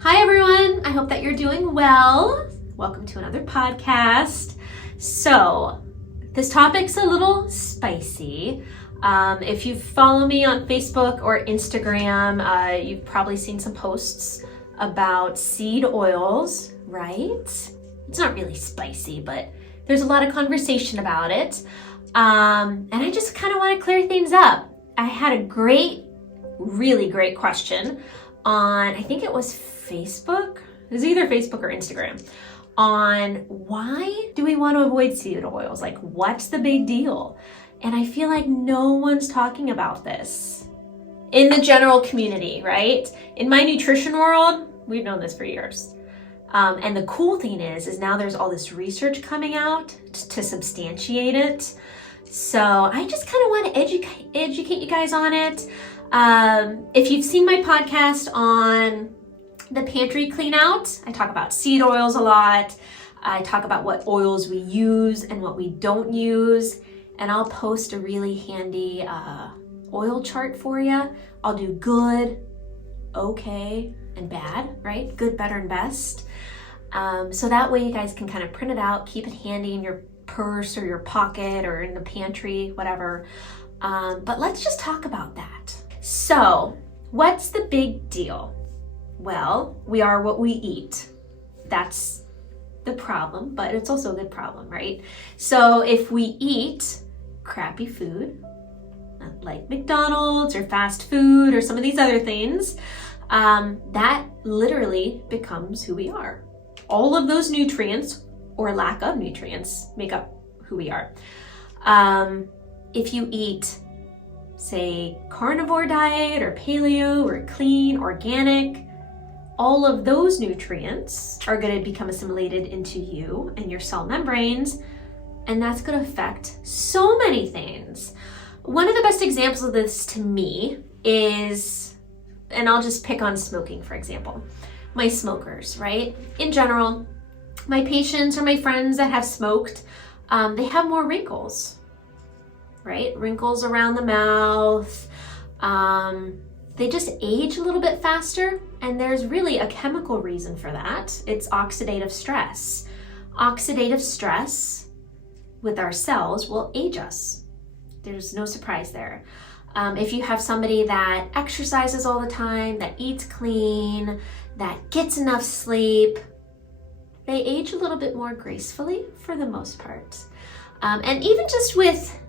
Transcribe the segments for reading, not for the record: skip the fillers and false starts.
Hi everyone, I hope that you're doing well. Welcome to another podcast. So, this topic's a little spicy. If you follow me on Facebook or Instagram, you've probably seen some posts about seed oils, right? It's not really spicy, but there's a lot of conversation about it. And I just kind of want to clear things up. I had a really great question on, I think it was Facebook. It was either Facebook or Instagram, on why do we want to avoid seed oils? Like, what's the big deal? And I feel like no one's talking about this in the general community, right? In my nutrition world, we've known this for years. And the cool thing is now there's all this research coming out to substantiate it. So I just kind of want to educate you guys on it. If you've seen my podcast on the pantry clean out, I talk about seed oils a lot. I talk about what oils we use and what we don't use. And I'll post a really handy oil chart for you. I'll do good, okay, and bad, right? Good, better, and best. So that way you guys can kind of print it out, keep it handy in your purse or your pocket or in the pantry, whatever. But let's just talk about that. So, what's the big deal? Well, we are what we eat. That's the problem, but it's also a good problem, right? So if we eat crappy food, like McDonald's or fast food or some of these other things, that literally becomes who we are. All of those nutrients or lack of nutrients make up who we are. If you eat, say, carnivore diet or paleo or clean, organic, all of those nutrients are going to become assimilated into you and your cell membranes, and that's going to affect so many things. One of the best examples of this to me is, and I'll just pick on smoking, for example, my smokers, right? In general, my patients or my friends that have smoked, they have more wrinkles, right? Wrinkles around the mouth. They just age a little bit faster, and there's really a chemical reason for that. It's oxidative stress. Oxidative stress with our cells will age us. There's no surprise there. If you have somebody that exercises all the time, that eats clean, that gets enough sleep, they age a little bit more gracefully for the most part. And even just with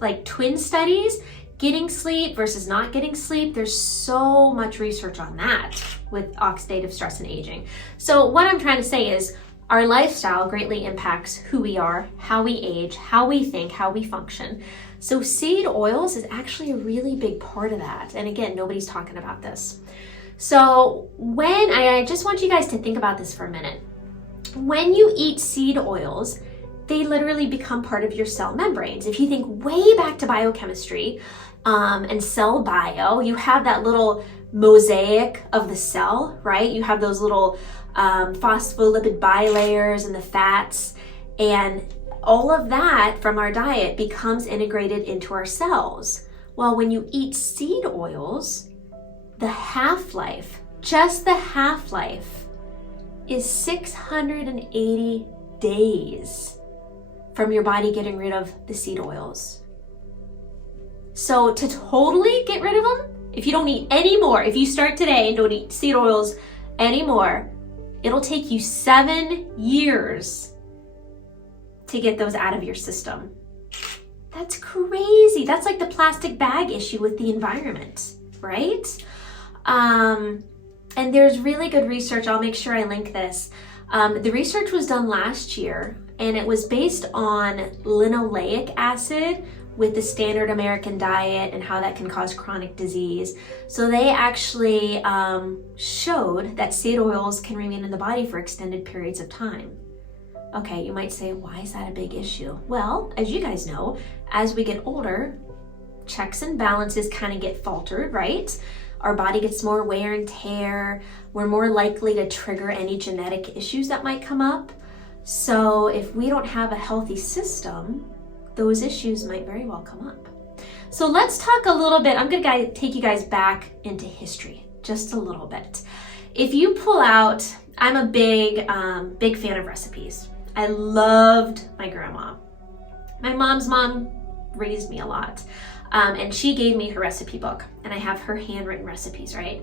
like twin studies, getting sleep versus not getting sleep, there's so much research on that with oxidative stress and aging. So what I'm trying to say is our lifestyle greatly impacts who we are, how we age, how we think, how we function. So seed oils is actually a really big part of that. And again, nobody's talking about this. So I just want you guys to think about this for a minute. When you eat seed oils, they literally become part of your cell membranes. If you think way back to biochemistry and cell bio, you have that little mosaic of the cell, right? You have those little phospholipid bilayers and the fats, and all of that from our diet becomes integrated into our cells. Well, when you eat seed oils, the half-life, just the half-life, is 680 days from your body getting rid of the seed oils. So to totally get rid of them, if you don't eat any more, if you start today and don't eat seed oils anymore, it'll take you 7 years to get those out of your system. That's crazy. That's like the plastic bag issue with the environment, right? And there's really good research. I'll make sure I link this. The research was done last year, and it was based on linoleic acid with the standard American diet and how that can cause chronic disease. So they actually showed that seed oils can remain in the body for extended periods of time. Okay, you might say, why is that a big issue? Well, as you guys know, as we get older, checks and balances kind of get faltered, right? Our body gets more wear and tear. We're more likely to trigger any genetic issues that might come up. So if we don't have a healthy system, those issues might very well come up. So let's talk a little bit. I'm going to take you guys back into history just a little bit. if you pull out, I'm a big fan of recipes. I loved my grandma. My mom's mom raised me a lot. And she gave me her recipe book, and I have her handwritten recipes, right?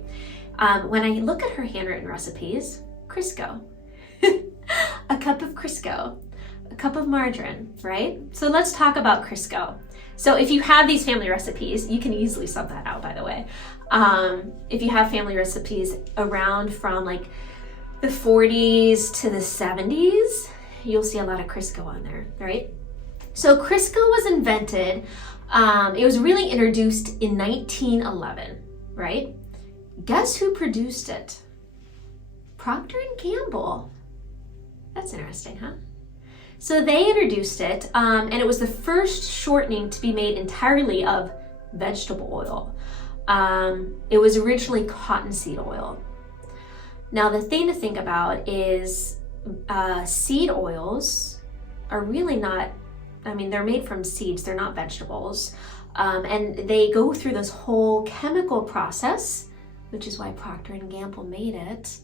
When I look at her handwritten recipes, Crisco, a cup of Crisco, a cup of margarine, right? So let's talk about Crisco. So if you have these family recipes, you can easily sub that out, by the way. If you have family recipes around from like the 40s to the 70s, you'll see a lot of Crisco on there, right? So Crisco was invented, it was really introduced in 1911, right? Guess who produced it? Procter and Gamble. That's interesting, huh? So they introduced it, and it was the first shortening to be made entirely of vegetable oil. It was originally cottonseed oil. Now the thing to think about is seed oils are really not, I mean, they're made from seeds, they're not vegetables. And they go through this whole chemical process, which is why Procter and Gamble made it,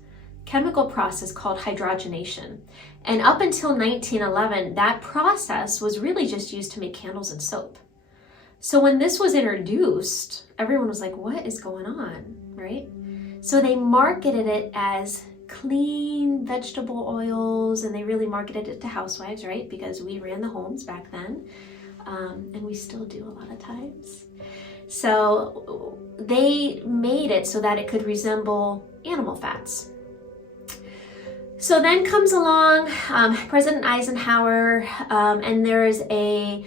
chemical process called hydrogenation. And up until 1911, that process was really just used to make candles and soap. So when this was introduced, everyone was like, what is going on, right? So they marketed it as clean vegetable oils, and they really marketed it to housewives, right? Because we ran the homes back then, and we still do a lot of times. So they made it so that it could resemble animal fats. So then comes along President Eisenhower, and there's a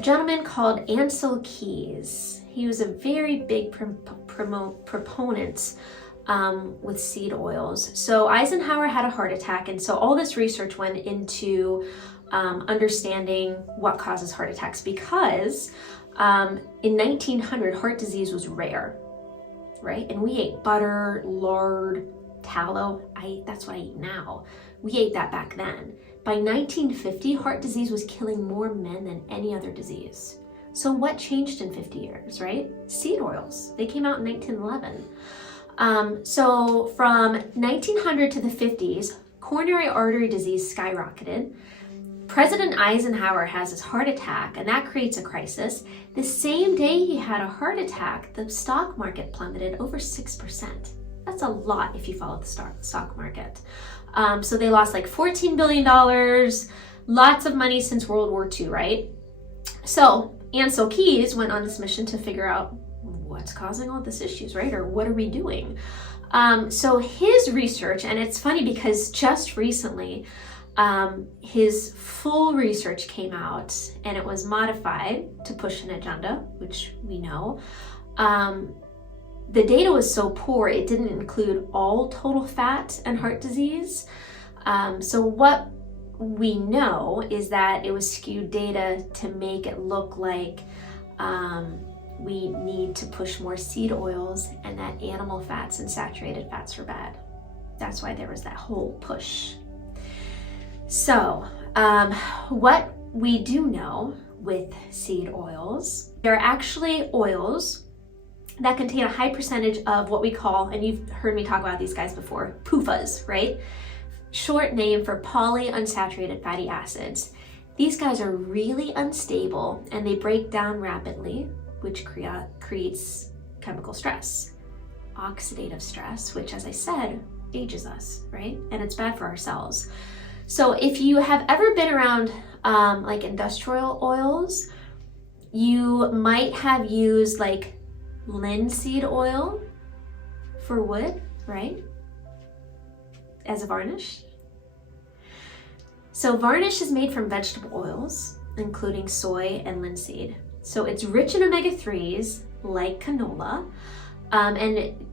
gentleman called Ancel Keys. He was a very big proponent with seed oils. So Eisenhower had a heart attack, and so all this research went into understanding what causes heart attacks, because in 1900 heart disease was rare, right? And we ate butter, lard, tallow. That's what I eat now. We ate that back then. By 1950, heart disease was killing more men than any other disease. So what changed in 50 years, right? Seed oils. They came out in 1911. So from 1900 to the 50s, coronary artery disease skyrocketed. President Eisenhower has his heart attack, and that creates a crisis. The same day he had a heart attack, the stock market plummeted over 6%. That's a lot if you follow the stock market. So they lost like $14 billion, lots of money since World War II, right? So Ancel Keys went on this mission to figure out what's causing all these issues, right? Or what are we doing? So his research, and it's funny because just recently, his full research came out, and it was modified to push an agenda, which we know. The data was so poor, it didn't include all total fat and heart disease. So what we know is that it was skewed data to make it look like we need to push more seed oils, and that animal fats and saturated fats were bad. That's why there was that whole push. So what we do know with seed oils, they're actually oils that contain a high percentage of what we call, and you've heard me talk about these guys before, PUFAs, right? Short name for polyunsaturated fatty acids. These guys are really unstable, and they break down rapidly, which creates chemical stress, oxidative stress, which, as I said, ages us, right? And it's bad for our cells. So if you have ever been around like industrial oils, you might have used like linseed oil for wood, right? As a varnish. So varnish is made from vegetable oils, including soy and linseed. So it's rich in omega-3s like canola. And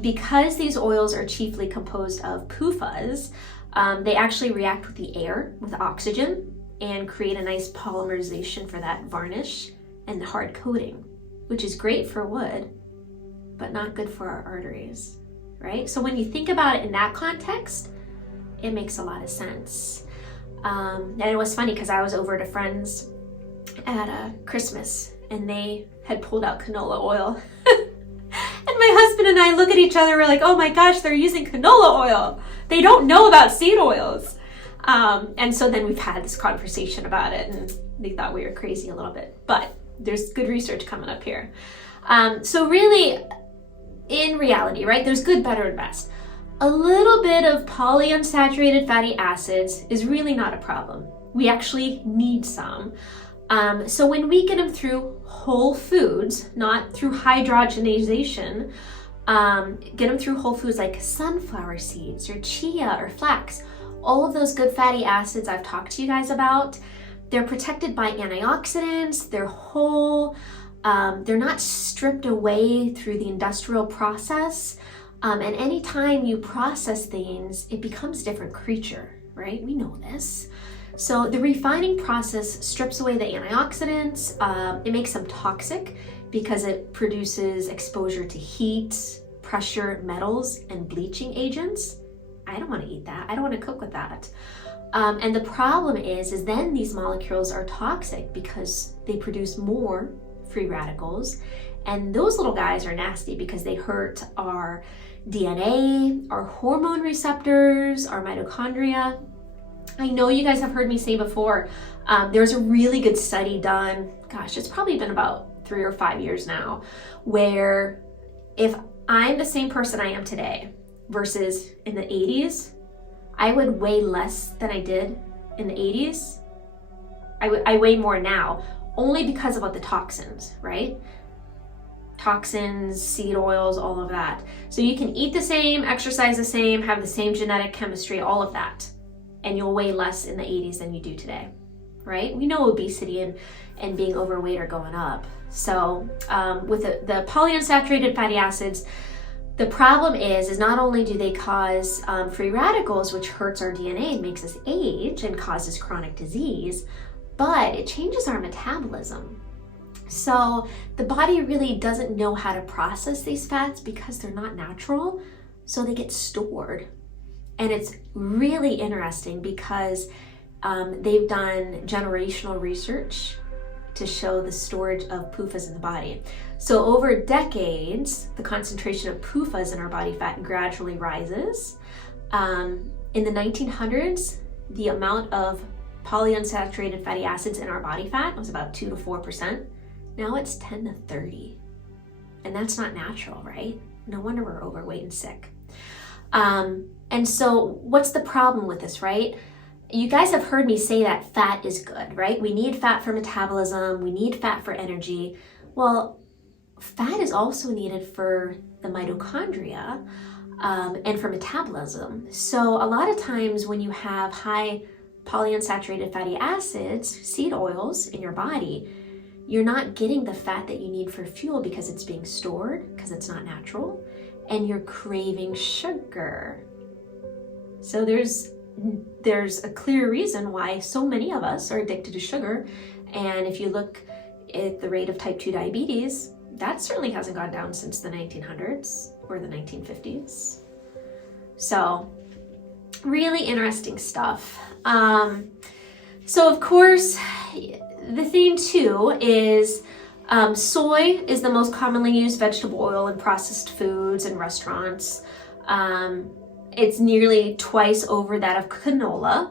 because these oils are chiefly composed of PUFAs, they actually react with the air, with oxygen, and create a nice polymerization for that varnish and the hard coating, which is great for wood, but not good for our arteries, right? So when you think about it in that context, it makes a lot of sense. And it was funny because I was over at a friend's at Christmas, and they had pulled out canola oil. And my husband and I look at each other, we're like, oh my gosh, they're using canola oil. They don't know about seed oils. And so then we've had this conversation about it, and they thought we were crazy a little bit, but there's good research coming up here. So really, in reality, right, there's good, better, and best. A little bit of polyunsaturated fatty acids is really not a problem. We actually need some. So when we get them through whole foods, not through hydrogenation, get them through whole foods like sunflower seeds or chia or flax, all of those good fatty acids I've talked to you guys about, they're protected by antioxidants, they're whole, they're not stripped away through the industrial process. And anytime you process things, it becomes a different creature, right? We know this. So the refining process strips away the antioxidants. It makes them toxic because it produces exposure to heat, pressure, metals, and bleaching agents. I don't want to eat that. I don't want to cook with that. And the problem is then these molecules are toxic because they produce more free radicals. And those little guys are nasty because they hurt our DNA, our hormone receptors, our mitochondria. I know you guys have heard me say before, there's a really good study done, gosh, it's probably been about 3 or 5 years now, where if I'm the same person I am today versus in the 80s, I would weigh less than I did in the 80s. I weigh more now, only because of what the toxins, right? Toxins, seed oils, all of that. So you can eat the same, exercise the same, have the same genetic chemistry, all of that, and you'll weigh less in the 80s than you do today, right? We know obesity and being overweight are going up. So with the polyunsaturated fatty acids, the problem is not only do they cause free radicals, which hurts our DNA and makes us age and causes chronic disease, but it changes our metabolism. So the body really doesn't know how to process these fats because they're not natural, so they get stored. And it's really interesting because they've done generational research to show the storage of PUFAs in the body. So over decades, the concentration of PUFAs in our body fat gradually rises. In the 1900s, the amount of polyunsaturated fatty acids in our body fat was about 2 to 4%. Now it's 10 to 30. And that's not natural, right? No wonder we're overweight and sick. And so what's the problem with this, right? You guys have heard me say that fat is good, right? We need fat for metabolism. We need fat for energy. Well, fat is also needed for the mitochondria and for metabolism. So a lot of times when you have high polyunsaturated fatty acids, seed oils in your body, you're not getting the fat that you need for fuel because it's being stored, because it's not natural, and you're craving sugar. So there's a clear reason why so many of us are addicted to sugar. And if you look at the rate of type 2 diabetes, that certainly hasn't gone down since the 1900s or the 1950s. So really interesting stuff. So of course, the thing too is soy is the most commonly used vegetable oil in processed foods and restaurants. It's nearly twice over that of canola.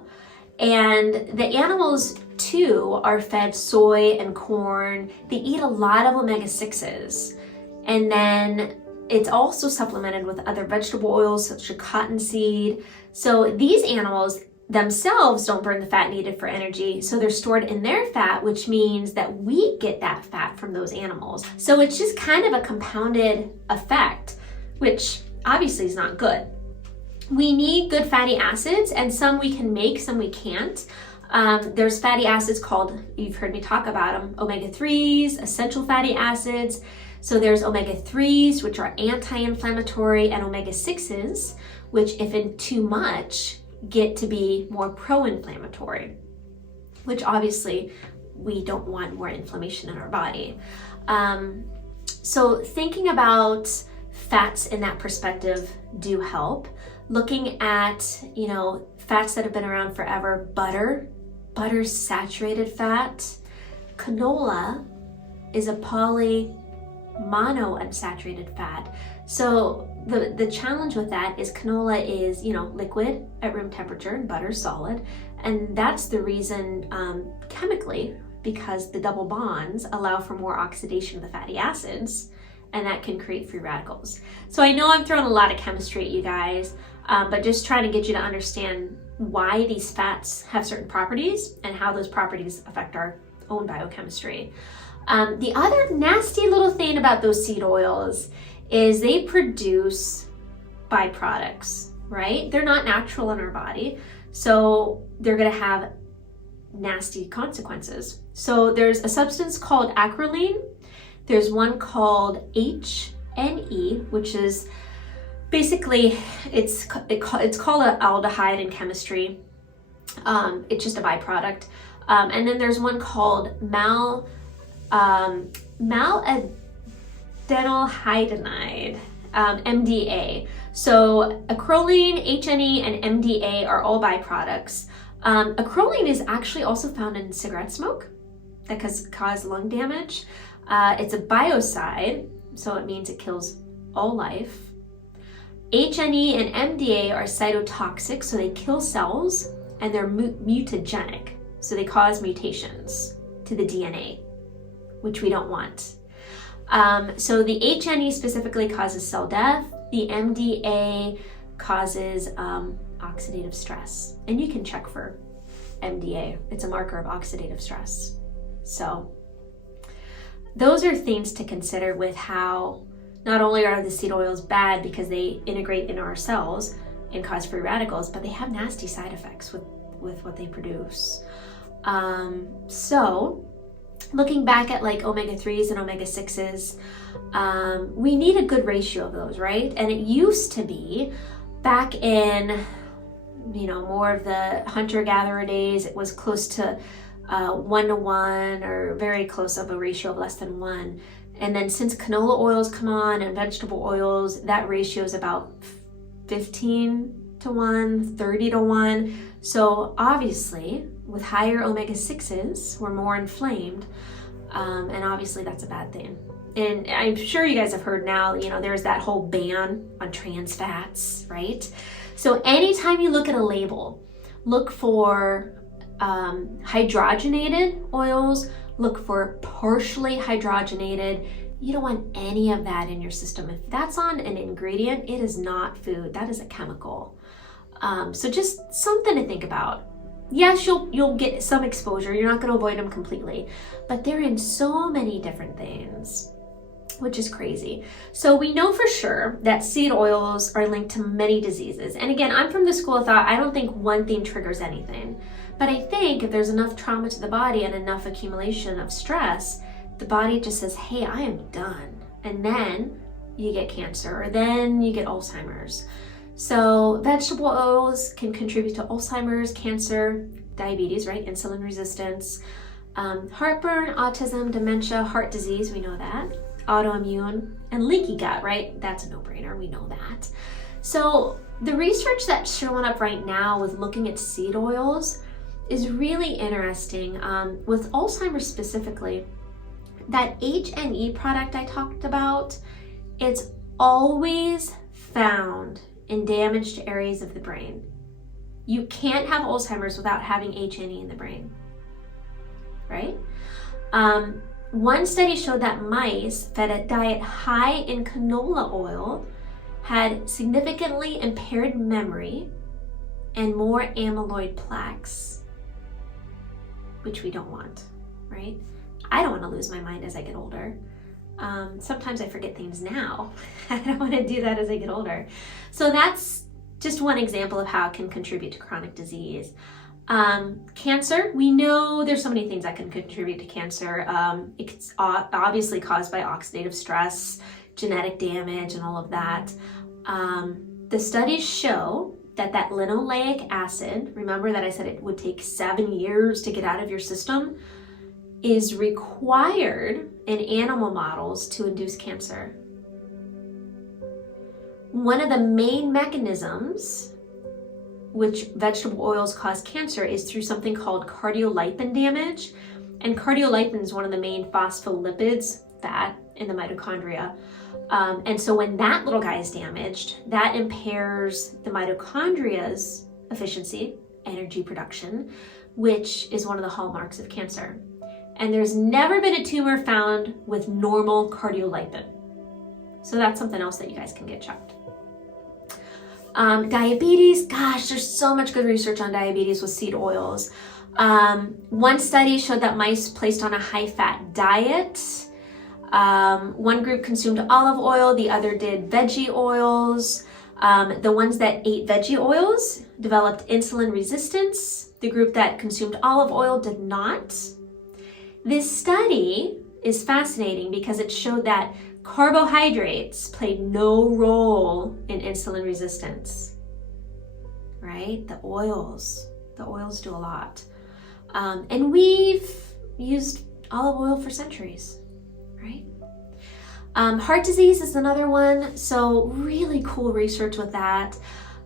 And the animals too are fed soy and corn. They eat a lot of omega-6s. And then it's also supplemented with other vegetable oils such as cottonseed. So these animals themselves don't burn the fat needed for energy, so they're stored in their fat, which means that we get that fat from those animals. So it's just kind of a compounded effect, which obviously is not good. We need good fatty acids, and some we can make, some we can't. There's fatty acids called, you've heard me talk about them, omega-3s, essential fatty acids. So there's omega-3s, which are anti-inflammatory, and omega-6s, which if in too much, get to be more pro-inflammatory, which obviously we don't want more inflammation in our body. So thinking about fats in that perspective do help. Looking at, fats that have been around forever, butter's saturated fat. Canola is a polyunsaturated monounsaturated fat. So the challenge with that is canola is, liquid at room temperature and butter solid. And that's the reason chemically, because the double bonds allow for more oxidation of the fatty acids, and that can create free radicals. So I know I'm throwing a lot of chemistry at you guys, but just trying to get you to understand why these fats have certain properties and how those properties affect our own biochemistry. The other nasty little thing about those seed oils is they produce byproducts, right? They're not natural in our body, so they're gonna have nasty consequences. So there's a substance called acrolein. There's one called HNE, which is basically, it's called an aldehyde in chemistry. It's just a byproduct. And then there's one called maladenylhydronide, MDA. So acrolein, HNE, and MDA are all byproducts. Acrolein is actually also found in cigarette smoke that can cause lung damage. It's a biocide, so it means it kills all life. HNE and MDA are cytotoxic, so they kill cells, and they're mutagenic, so they cause mutations to the DNA, which we don't want. So the HNE specifically causes cell death. The MDA causes oxidative stress, and you can check for MDA. It's a marker of oxidative stress. So those are things to consider with how not only are the seed oils bad because they integrate in our cells and cause free radicals, but they have nasty side effects with what they produce. So looking back at like omega-3s and omega-6s, we need a good ratio of those, right? And it used to be back in, more of the hunter-gatherer days, it was close to 1-to-1 or very close of a ratio of less than 1. And then since canola oils come on and vegetable oils, that ratio is about 15-to-1, 30-to-1. So obviously, with higher omega-6s, we're more inflamed, and obviously that's a bad thing. And I'm sure you guys have heard now, there's that whole ban on trans fats, right? So anytime you look at a label, look for hydrogenated oils, look for partially hydrogenated. You don't want any of that in your system. If that's on an ingredient, it is not food, that is a chemical. So just something to think about. Yes, you'll get some exposure. You're not going to avoid them completely, but they're in so many different things, which is crazy. So we know for sure that seed oils are linked to many diseases. And again, I'm from the school of thought, I don't think one thing triggers anything. But I think if there's enough trauma to the body and enough accumulation of stress, the body just says, hey, I am done. And then you get cancer, or then you get Alzheimer's. So vegetable oils can contribute to Alzheimer's, cancer, diabetes, right? Insulin resistance, heartburn, autism, dementia, heart disease, we know that, autoimmune, and leaky gut, right? That's a no-brainer, we know that. So the research that's showing up right now with looking at seed oils is really interesting. With Alzheimer's specifically, that HNE product I talked about, it's always found in damaged areas of the brain. You can't have Alzheimer's without having HNE in the brain, right? One study showed that mice fed a diet high in canola oil had significantly impaired memory and more amyloid plaques, which we don't want, right? I don't want to lose my mind as I get older. Sometimes I forget things now. I don't want to do that as I get older. So that's just one example of how it can contribute to chronic disease. Cancer, we know there's so many things that can contribute to cancer. It's obviously caused by oxidative stress, genetic damage, and all of that. The studies show that linoleic acid, remember that I said it would take 7 years to get out of your system, is required in animal models to induce cancer. One of the main mechanisms which vegetable oils cause cancer is through something called cardiolipin damage. And cardiolipin is one of the main phospholipids, fat in the mitochondria. And so when that little guy is damaged, that impairs the mitochondria's efficiency, energy production, which is one of the hallmarks of cancer. And there's never been a tumor found with normal cardiolipin. So that's something else that you guys can get checked. Diabetes, gosh, there's so much good research on diabetes with seed oils. One study showed that mice placed on a high-fat diet. One group consumed olive oil, the other did veggie oils. The ones that ate veggie oils developed insulin resistance. The group that consumed olive oil did not. This study is fascinating because it showed that carbohydrates played no role in insulin resistance, right? The oils do a lot. And we've used olive oil for centuries, right? Heart disease is another one. So really cool research with that.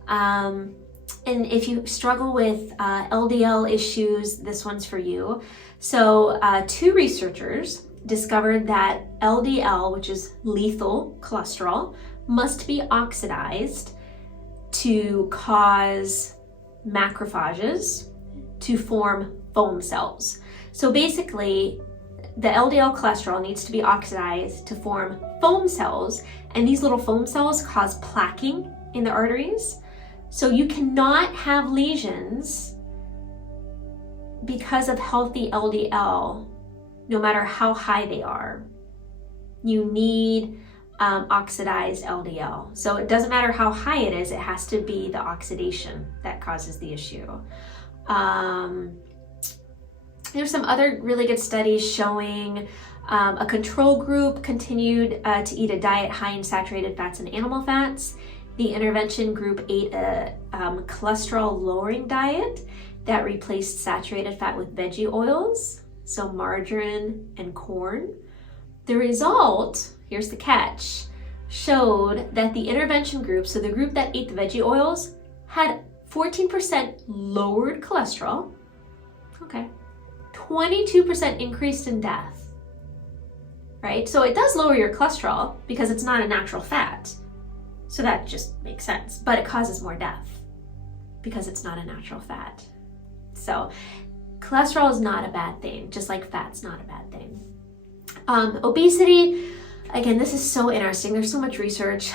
And if you struggle with LDL issues, this one's for you. So 2 researchers discovered that LDL, which is lethal cholesterol, must be oxidized to cause macrophages to form foam cells. So basically, the LDL cholesterol needs to be oxidized to form foam cells, and these little foam cells cause plaquing in the arteries. So you cannot have lesions because of healthy LDL, no matter how high they are. You need oxidized LDL. So it doesn't matter how high it is, it has to be the oxidation that causes the issue. There's some other really good studies showing a control group continued to eat a diet high in saturated fats and animal fats. The intervention group ate a cholesterol-lowering diet that replaced saturated fat with veggie oils, so margarine and corn. The result, here's the catch, showed that the intervention group, so the group that ate the veggie oils, had 14% lowered cholesterol, okay, 22% increase in death, right? So it does lower your cholesterol because it's not a natural fat. So that just makes sense, but it causes more death because it's not a natural fat. So cholesterol is not a bad thing, just like fat's not a bad thing. Obesity, again, this is so interesting. There's so much research.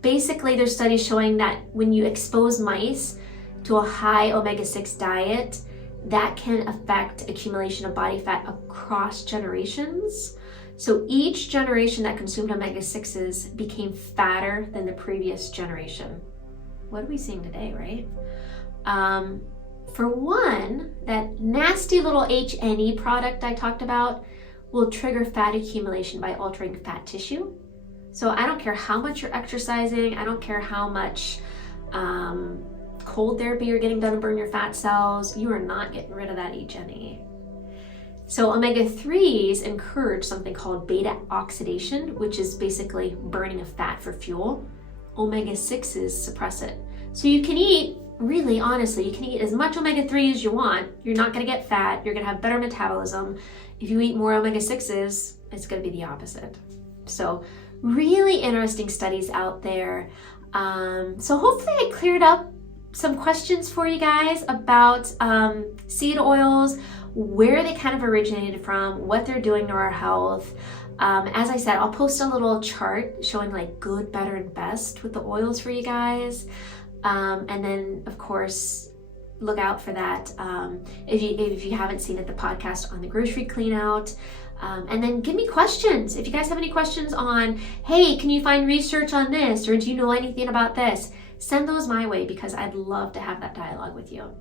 Basically, there's studies showing that when you expose mice to a high omega-6 diet, that can affect accumulation of body fat across generations. So each generation that consumed omega-6s became fatter than the previous generation. What are we seeing today, right? For one, that nasty little HNE product I talked about will trigger fat accumulation by altering fat tissue. So I don't care how much you're exercising, I don't care how much cold therapy you're getting done to burn your fat cells, you are not getting rid of that HNE. So omega-3s encourage something called beta oxidation, which is basically burning of fat for fuel. Omega-6s suppress it. So you can eat, really honestly, you can eat as much omega-3 as you want. You're not gonna get fat, you're gonna have better metabolism. If you eat more omega-6s, it's gonna be the opposite. So really interesting studies out there. So hopefully I cleared up some questions for you guys about seed oils, where they kind of originated from, what they're doing to our health. As I said, I'll post a little chart showing like good, better, and best with the oils for you guys. And then of course, look out for that. If you haven't seen it, the podcast on the grocery clean out. And then give me questions. If you guys have any questions on, hey, can you find research on this? Or do you know anything about this? Send those my way because I'd love to have that dialogue with you.